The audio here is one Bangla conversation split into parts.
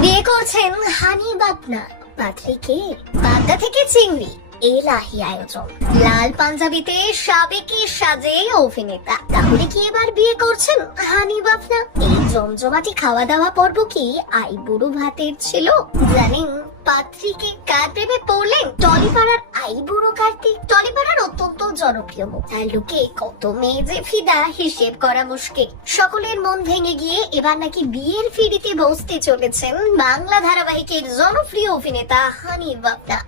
বিয়ে করছেন হানি বাবনা পাত্রীকে বাগদা থেকে চিংড়ি এলাহি আয়োজন। লাল পাঞ্জাবিতে সাবেকি সাজে অভিনেতা। তাহলে কি এবার বিয়ে করছেন হানি বাবনা? এই জমজমাটি খাওয়া দাওয়া পর্ব কি আইবুড়ো ভাতের ছিল? জানেন পাত্রীকে কার প্রেমে পড়লেন? টলিপাড়ার আইবুড়ো কার্তিক। টলিপাড়ার অত্যন্ত জনপ্রিয় মুখ, তার লোকে কত মেয়ে যে ফিদা হিসেব করা মুশকিল। সকলের মন ভেঙে গিয়ে এবার নাকি বিয়ের ফিরিতে বসতে চলেছেন বাংলা ধারাবাহিকের জনপ্রিয় অভিনেতা হানি বাবনা।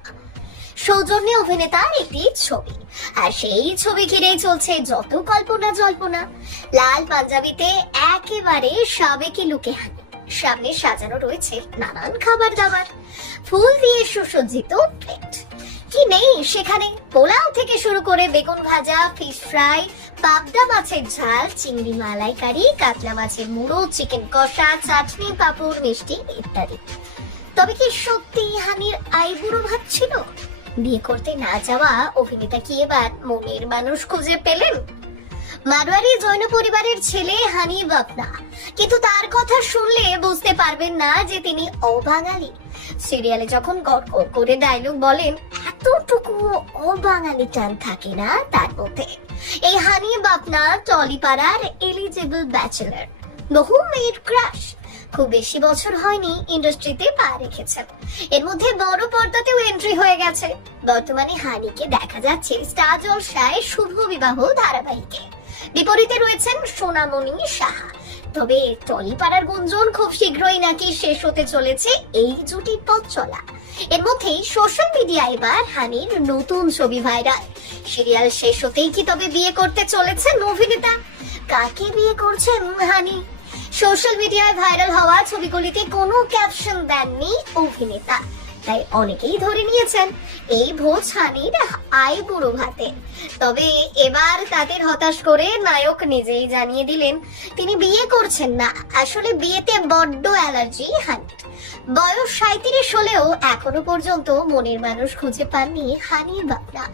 সৌজন্যে অভিনেতার একটি ছবি, আর সেই ছবি ঘিরেই চলছে যত কল্পনা জল্পনা। লাল পাঞ্জাবিতে একেবারে সাবেকি লুকে হানি, সামনে সাজানো রয়েছে নানান খাবার দাবার, ফুল দিয়ে সুসজ্জিত প্লেট। কি নেই সেখানে? পোলাও থেকে শুরু করে বেগুন ভাজা, ফিশ ফ্রাই, পাবদা মাছের ঝাল, চিংড়ি মালাইকারি, কাতলা মাছের মুড়ো, চিকেন কষা, চাটনি, পাঁপড়, মিষ্টি ইত্যাদি। তবে কি সত্যি হানির আইবুড়ো ভাত ছিল? বিয়ে করতে না যাওয়া অভিনেতা কি এবার মনের মানুষ খুঁজে পেলেন? মারোয়ারি জৈন পরিবারের ছেলে হানি বাবনা, কিন্তু তার কথা শুনলে বুঝতে পারবেন না যে তিনি অবাঙালি। সিরিয়ালে যখন গড় করে ডায়লগ বলেন, এতটুকু অবাঙালি টান থাকে না তার মধ্যে। এই হানি বাবনা টলিপাড়ার এলিজেবল ব্যাচেলর, বহু মেয়ের ক্রাশ। খুব বেশি বছর হয়নি ইন্ডাস্ট্রিতে পা রেখেছেন, এর মধ্যে বড় পর্দাতেও এন্ট্রি হয়ে গেছে। বর্তমানে হানিকে দেখা যাচ্ছে স্টার জলসায় শুভ বিবাহ ধারাবাহিকে। বিপরীতে রয়েছেন সোনামণি সাহা। তবে টলিপাড়ার গুঞ্জন খুব শীঘ্রই নাকি শেষ হতে চলেছে এই জুটির পথ চলা। এর মধ্যেই সোশ্যাল মিডিয়ায় এবার হানির নতুন ছবি ভাইরাল। সিরিয়াল শেষ হতেই কি তবে বিয়ে করতে চলেছেন অভিনেতা? কাকে বিয়ে করছেন হানি? সোশ্যাল মিডিয়ায় ভাইরাল হওয়া ছবিগুলিতে কোনো ক্যাপশন দেননি অভিনেতা, তাই অনেকেই ধরে নিয়েছেন এই ভোজ হানির আইবুড়ো ভাতে। তবে এবার তাদের হতাশ করে নায়ক নিজেই জানিয়ে দিলেন তিনি বিয়ে করছেন না। আসলে বিয়েতে বড্ড অ্যালার্জি হানির। বয়স 37 হলেও এখনো পর্যন্ত মনের মানুষ খুঁজে পাননি হানির বাবনা।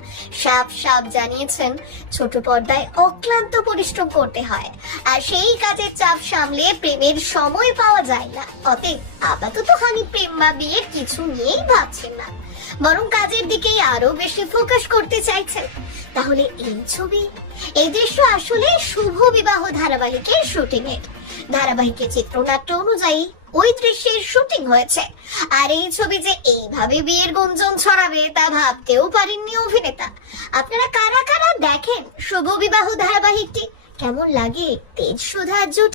সাপ জানিয়েছেন ছোট পর্দায় অক্লান্ত পরিশ্রম করতে হয়, আর সেই কাজের চাপ সামলে প্রেমের সময় পাওয়া যায় না। অতএব আপাতত হানি প্রেম বা বিয়ের কিছু নিয়েই ভাবছেন না, বরং কাজের দিকেই আরো বেশি ফোকাস করতে চাইছেন। তাহলে এই ছবি, এই দৃশ্য আসলে শুভ বিবাহ ধারাবাহিকের শুটিং এর। ধারাবাহিকের চিত্রনাট্য অনুযায়ী ওই দৃশ্যের শুটিং হয়েছে, আর এই ছবি যে এইভাবে বিয়ের গুঞ্জন ছড়াবে তা ভাবতেও পারেননি অভিনেতা। আপনারা কারা কারা দেখেন শুভ বিবাহ ধারাবাহিকটি? কেমন লাগে তেজ সুধা জুটি?